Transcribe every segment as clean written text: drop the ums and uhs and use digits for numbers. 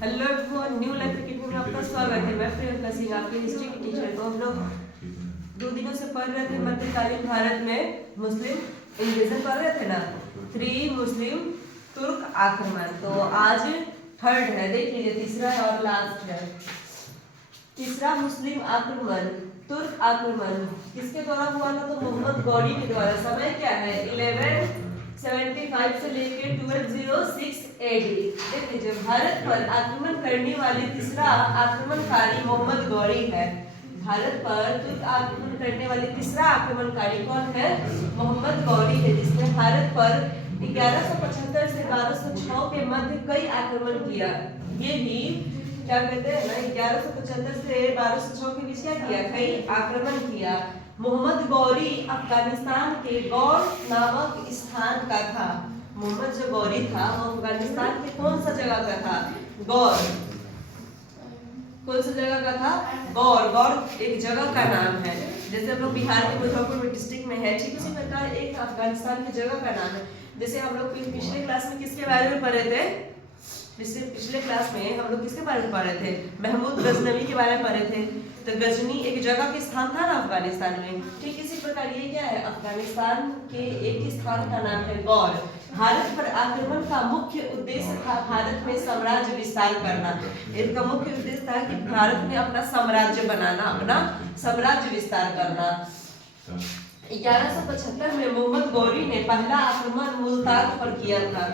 Hello everyone, new life cricket में आपका स्वागत है। मैं प्रियंका सिंह, आपकी हिस्ट्री की टीचर। तो हम लोग 2 दिनों से पढ़ रहे थे मध्यकालीन भारत में मुस्लिम इन्वेजन पढ़ रहे थे ना, 3 मुस्लिम तुर्क आक्रमण। तो आज थर्ड है, देख लीजिए, तीसरा और लास्ट है। तीसरा मुस्लिम आक्रमण, तुर्क आक्रमण किसके द्वारा हुआ था? तो मोहम्मद गौरी के द्वारा। समय क्या है? 1175 से लेके 1206 AD। देख लीजिए, भारत पर आक्रमण करने वाली तीसरा आक्रमणकारी मोहम्मद गौरी है। भारत पर तुर्क आक्रमण करने वाली तीसरा आक्रमणकारी कौन है? मोहम्मद गौरी है, जिसने भारत पर 1175 से 1206 के मध्य कई आक्रमण किया। ये भी क्या कहते हैं ना, 1175 से 1206 के बीच क्या किया? कई आक्रमण किया। मोहम्मद गौरी अफगानिस्तान के गौर नामक स्थान का था। मोहम्मद जो गौरी था वो अफगानिस्तान के कौन सा जगह का था? गौर। कौन सा जगह का था? गौर। गौर एक जगह का नाम है। जैसे हम लोग बिहार के मुजफ्फरपुर डिस्ट्रिक्ट में है, ठीक उसी प्रकार एक अफगानिस्तान की जगह का नाम है। जैसे हम लोग पिछले क्लास में किसके बारे में पढ़े थे? पिछले क्लास में हम लोग किसके बारे में पढ़े थे? महमूद गजनवी के बारे में पढ़े थे। तो गजनी एक जगह के स्थान था ना अफगानिस्तान में। ठीक इसी प्रकार ये क्या है? अफगानिस्तान के एक स्थान का नाम है गौर। भारत पर आक्रमण का मुख्य उद्देश्य था भारत में साम्राज्य विस्तार करना। इनका मुख्य उद्देश्य था कि भारत में अपना साम्राज्य बनाना, अपना साम्राज्य विस्तार करना। 1175 में मोहम्मद गौरी ने पहला आक्रमण मुल्तान पर किया था।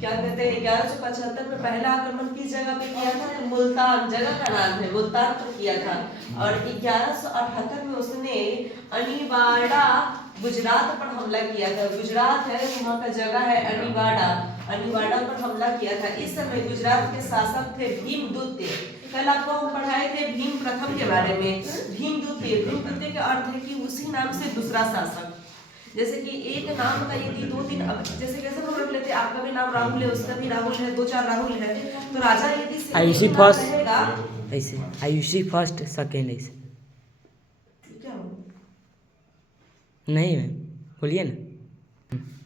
क्या कहते हैं? 1175 में पहला आक्रमण किस जगह पे किया था? तो मुल्तान जगह का नाम है, मुल्तान पर किया था। और 1178 में उसने अनिवाड़ा गुजरात पर हमला किया था। गुजरात है, वहाँ का जगह है अनिवाड़ा। अनिवाड़ा पर हमला किया था। इस समय गुजरात के शासक थे भीमदूत्य। कल आपको हम पढ़ाए थे भीम प्रथम के बारे में। भीमदूत्य, भीमदूत्य का अर्थ है कि उसी नाम से दूसरा शासक। जैसे कि एक नाम का यदि 2-3, जैसे कैसे हम रख लेते हैं, आपका भी नाम राहुल है, उसका भी राहुल है, 2-4 राहुल है, तो राजा यदि आयुषी फर्स्ट फर्स्ट ऐसे, आयुषी फर्स्ट सेकेंड ऐसे। क्या हो? नहीं मैम, बोलिए ना।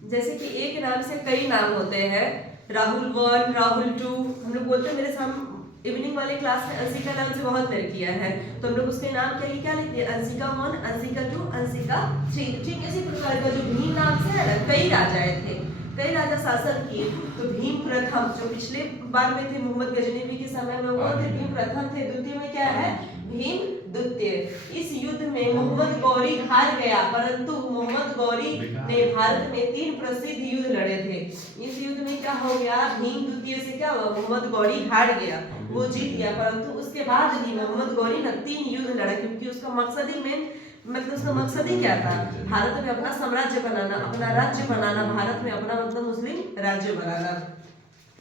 जैसे कि एक नाम से कई नाम होते हैं, राहुल 1, राहुल 2। हम लोग बोलते हैं, मेरे सामने इवनिंग वाले क्लास में अंशिका नाम से बहुत मेरे किया है, तो हम लोग उसके नाम के लिए क्या लिखते हैं? अंशिका 1, अंशिका 2, अंशिका 3। ठीक इसी प्रकार का जो भीम नाम से है ना, कई राजाएं थे, कई राजा शासन किए। तो भीम प्रथम जो पिछले बार में थे मोहम्मद गजनवी के समय में, वो थे भीम प्रथम थे। द्वितीय में क्या है? भीम द्वितीय। इस युद्ध में मोहम्मद गौरी हार गया, परंतु मोहम्मद गौरी ने भारत में 3 प्रसिद्ध युद्ध लड़े थे। इस युद्ध में क्या हो गया? भीम द्वितीय से क्या हुआ? मोहम्मद गौरी हार गया, वो जीत गया। परंतु उसके बाद भी मोहम्मद गौरी ने 3 युद्ध लड़ा, क्योंकि उसका मकसद ही मेन, मतलब उसका मकसद ही क्या था? भारत में अपना साम्राज्य बनाना, अपना राज्य बनाना, भारत में अपना मतलब मुस्लिम राज्य बनाना।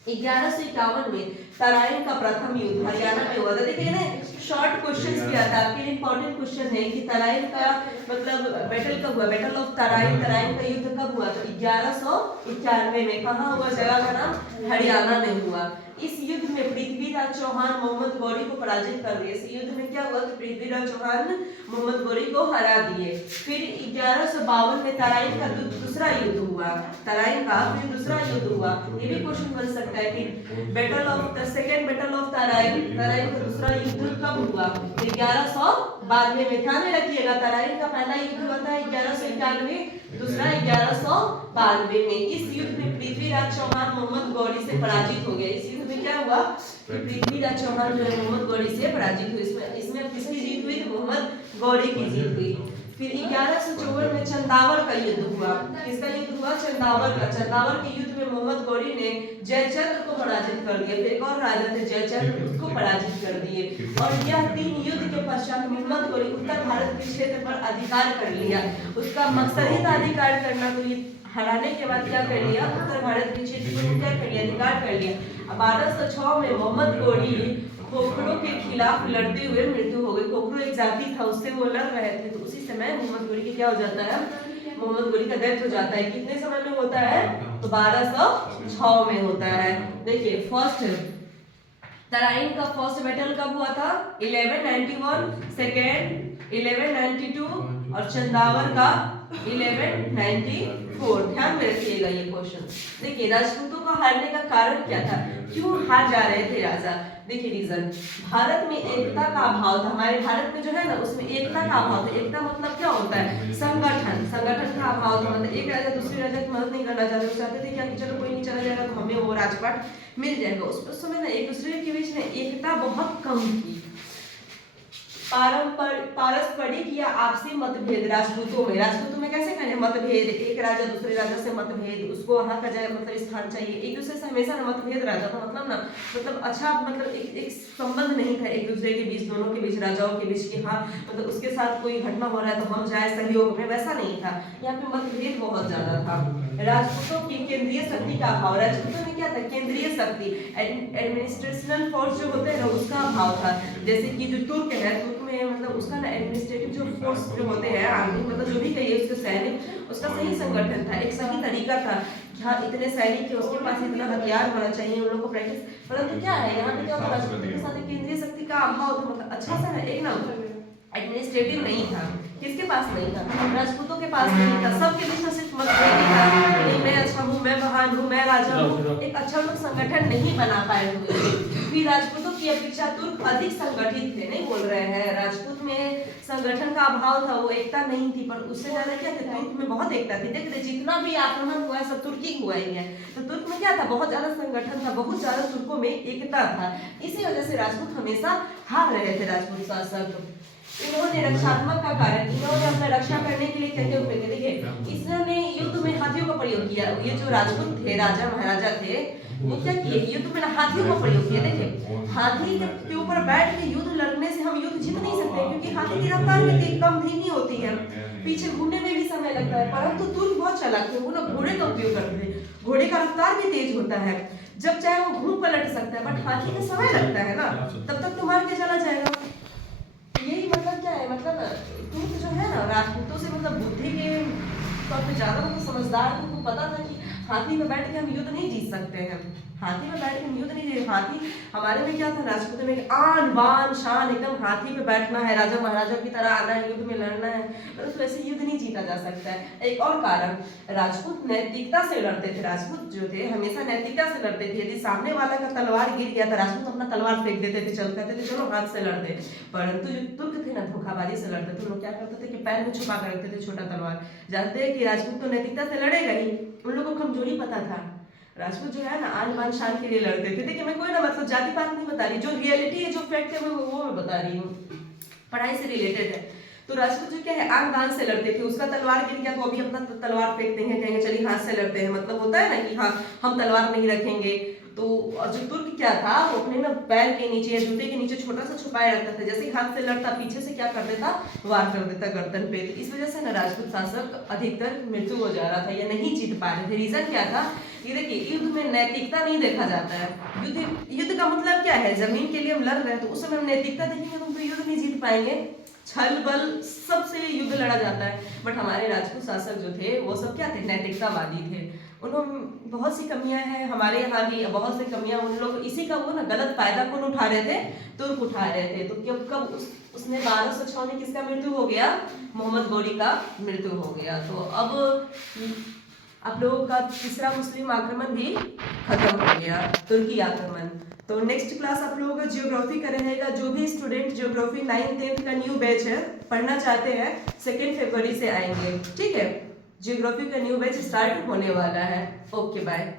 1151 में तराइन का प्रथम युद्ध हरियाणा में हुआ था। देखिए ना, शॉर्ट क्वेश्चंस किया था आपके लिए, इंपॉर्टेंट क्वेश्चन है कि तराइन का मतलब बैटल कब हुआ? बैटल ऑफ तराइन, तराइन का युद्ध कब हुआ? तो 1191 में। कहाँ हुआ? जगह का नाम हरियाणा में हुआ। इस युद्ध में पृथ्वीराज चौहान मोहम्मद गौरी को पराजित कर दिए। इस युद्ध में क्या हुआ कि पृथ्वीराज चौहान मोहम्मद गौरी को हरा दिए। फिर 1152 में तराइन का दूसरा युद्ध हुआ। तराइन का फिर दूसरा युद्ध हुआ। ये भी क्वेश्चन बन सकता है कि battle of the second battle of Tarain, Tarain का दूसरा युद्ध कब हुआ? 1192 में। ध्यान में रखिएगा, तराइन का पहला युद्ध हुआ था 1191, दूसरा 1192 में। इस युद्ध में पृथ्वीराज चौहान मोहम्मद गौरी से पराजित हो गया। इस युद्ध में क्या हुआ कि पृथ्वीराज चौहान जो है मोहम्मद गौरी से पराजित हुए। इसमें किसकी जीत हुई? तो मोहम्मद गौरी की जीत हुई। फिर 1154 में चंदावर का युद्ध हुआ। किसका युद्ध हुआ? चंदावर का। चंदावर के युद्ध में मोहम्मद गौरी ने जयचंद्र को पराजित कर दिया। फिर एक और राजा थे जयचंद्र, उसको पराजित कर दिए। और यह 3 युद्ध के पश्चात मोहम्मद गौरी उत्तर भारत के क्षेत्र पर अधिकार कर लिया। उसका मकसद ही था अधिकार करना, तो ये हराने के बाद क्या कर लिया? उत्तर भारत के क्षेत्र पर क्या कर लिया? अधिकार कर लिया। 1206 में मोहम्मद गौरी खोखरों के खिलाफ लड़ते हुए मृत्यु हो गई। खोखरो एक जाति था, उससे वो लड़ रहे थे, तो उसी समय मोहम्मद गौरी की क्या हो जाता है? मोहम्मद गौरी का डेथ हो जाता है। कितने समय में होता है? तो 1206 में होता है। देखिए, फर्स्ट तराइन का फर्स्ट बैटल कब हुआ था? 1191, सेकेंड 1192, और चंदावर का 1194। ध्यान में रखिएगा ये क्वेश्चन। देखिए राजपूतों का हारने का कारण क्या था, क्यों हार जा रहे थे राजा। देखिए रीजन, भारत में एकता का अभाव था। हमारे भारत में जो है ना उसमें एकता का अभाव था। एकता मतलब क्या होता है, संगठन, संगठन का अभाव था। मतलब एक राजा दूसरे राजा की मदद नहीं करना चाहते, वो चाहते थे क्या कि चलो कोई नहीं चला जाएगा तो हमें वो राजपाट मिल जाएगा। उस समय ना एक दूसरे के बीच में एकता बहुत कम थी। पारस्परिक या आपसी मतभेद राजपूतों में कैसे करें मतभेद, एक राजा दूसरे राजा से मतभेद, उसको वहां का जाए मतलब स्थान चाहिए, एक दूसरे से हमेशा ना मतभेद राजा था। मतलब अच्छा मतलब एक संबंध नहीं था एक दूसरे के बीच, दोनों के बीच, राजाओं के बीच कि हाँ मतलब उसके साथ कोई घटना हो रहा है तो हम जाए सहयोग में, वैसा नहीं था। यहाँ पे मतभेद बहुत ज्यादा था। राजपूतों की केंद्रीय शक्ति का अभाव, राजपूतों में क्या था, केंद्रीय शक्ति, एडमिनिस्ट्रेशनल फोर्स जो होते हैं ना उसका अभाव था। जैसे कि जो तुर्क है, तुर्क में मतलब उसका ना एडमिनिस्ट्रेटिव जो फोर्स जो होते हैं आर्मी, मतलब जो भी कहिए उसके सैनिक, उसका सही संगठन था, एक सही तरीका था कि हाँ इतने सैनिक थे, उसके पास इतना हथियार होना चाहिए, उन लोगों को प्रैक्टिस। परंतु क्या है यहाँ पे क्या होता है, राजपूतों के साथ केंद्रीय शक्ति का अभाव था। मतलब अच्छा सा ना एक ना एडमिनिस्ट्रेटिव नहीं था, किसके पास नहीं था, राजपूतों के पास नहीं था। सबके बीच में सिर्फ मतभेद ही था, नहीं मैं अच्छा हूँ, मैं महान हूँ, मैं राजा हूँ। एक अच्छा लोग संगठन नहीं बना पाए हुए थे। फिर राजपूतों की अपेक्षा तुर्क अधिक संगठित थे, नहीं बोल रहे हैं, राजपूत में संगठन का अभाव था, वो एकता नहीं थी। पर उससे ज्यादा क्या था, तुर्क में बहुत एकता थी। देखते जितना भी आक्रमण हुआ है सब तुर्की हुआ ही है, तो तुर्क में क्या था, बहुत ज्यादा संगठन था, बहुत ज्यादा तुर्कों में एकता था। इसी वजह से राजपूत हमेशा हार रहे थे। राजपूत शासक इन्होंने रक्षात्मक का कारण, इन्होंने अपना रक्षा करने के लिए क्या क्या उपाय किए। देखिए इसने युद्ध में हाथियों का प्रयोग किया। ये जो राजपूत थे, राजा महाराजा थे, वो क्या किए, युद्ध में हाथियों का प्रयोग किया। देखिए हाथी के ऊपर बैठ के युद्ध लड़ने से हम युद्ध जीत नहीं सकते, क्योंकि हाथी की रफ्तार भी कम धीमी होती है, पीछे घूमने में भी समय लगता है। परंतु तुर्क बहुत चालाक थे, वो ना घोड़े का उपयोग करते थे, घोड़े का रफ्तार भी तेज होता है, जब चाहे वो घूम पलट सकता है। बट हाथी का समय लगता है ना, तब तक तो मार के चला जाएगा। यही मतलब क्या है, मतलब तुर्क जो है ना राजपूतों से मतलब बुद्धि के तौर पे ज्यादा मतलब समझदार, उनको पता था कि हाथी में बैठ के हम युद्ध नहीं जीत सकते हैं, हाथी में बैठ के हम युद्ध नहीं जीत। हाथी हमारे में क्या था, राजपूतों में आन बान शान, एकदम हाथी पे बैठना है, राजा महाराजा की तरह आना है, युद्ध में लड़ना है, पर तो ऐसे युद्ध नहीं जीता जा सकता है। एक और कारण, राजपूत नैतिकता से लड़ते थे। राजपूत जो थे हमेशा नैतिकता से लड़ते थे। यदि सामने वाला का तलवार गिर गया था, राजपूत अपना तलवार फेंक देते थे, चल कहते थे चलो हाथ से लड़ते। परंतु जो तुर्क थे ना धोखाबाजी से लड़ते थे, लोग क्या करते थे कि पैर में छुपा कर रखते थे छोटा तलवार। जानते हैं कि राजपूत तो नैतिकता से लड़ेगा ही, उन लोगों को कमजोरी पता था। राजपूत जो है ना आन बान शान के लिए लड़ते थे। देखिए मैं कोई ना मतलब जाति पात नहीं बता रही, जो रियलिटी है, जो फैक्ट है वो मैं बता रही हूँ, पढ़ाई से रिलेटेड है। तो राजपूत जो क्या है आन बान से लड़ते थे। उसका तलवार गिर गया तो अभी अपना तलवार फेंकते हैं, कहेंगे चलिए हाथ से लड़ते हैं, मतलब होता है ना कि हाँ हम तलवार नहीं रखेंगे। तो जो तुर्क क्या था, वो अपने ना पैर के नीचे या जूते के नीचे छोटा सा छुपाए रखता था, जैसे ही हाथ से लड़ता पीछे से क्या कर देता, वार कर देता गर्दन पे। तो इस वजह से ना राजपूत शासक अधिकतर मृत्यु हो जा रहा था या नहीं जीत पा रहे थे। रीजन क्या था, ये देखिए युद्ध में नैतिकता नहीं देखा जाता है। युद्ध का मतलब क्या है, जमीन के लिए हम लड़ रहे हैं, तो उस समय हम नैतिकता देखेंगे तो हम तो युद्ध नहीं जीत पाएंगे, छल बल सबसे युद्ध लड़ा जाता है। बट हमारे राजपूत शासक जो थे वो सब क्या थे, नैतिकतावादी थे। उन्होंने बहुत सी कमियां हैं, हमारे यहाँ भी बहुत सी कमियां, उन लोग इसी का वो ना गलत फायदा कौन उठा रहे थे, तुर्क उठा रहे थे। तो कब उसने 1206 में किसका मृत्यु हो गया, मोहम्मद गौरी का मृत्यु हो गया। तो अब आप लोगों का तीसरा मुस्लिम आक्रमण भी खत्म हो गया, तुर्की आक्रमण। तो नेक्स्ट क्लास आप लोगों का जियोग्राफी का रहेगा। जो भी स्टूडेंट जियोग्राफी 9th 10th का न्यू बैच है पढ़ना चाहते हैं, 2 फरवरी से आएंगे, ठीक है। जियोग्राफी का न्यू बैच स्टार्ट होने वाला है। Okay bye.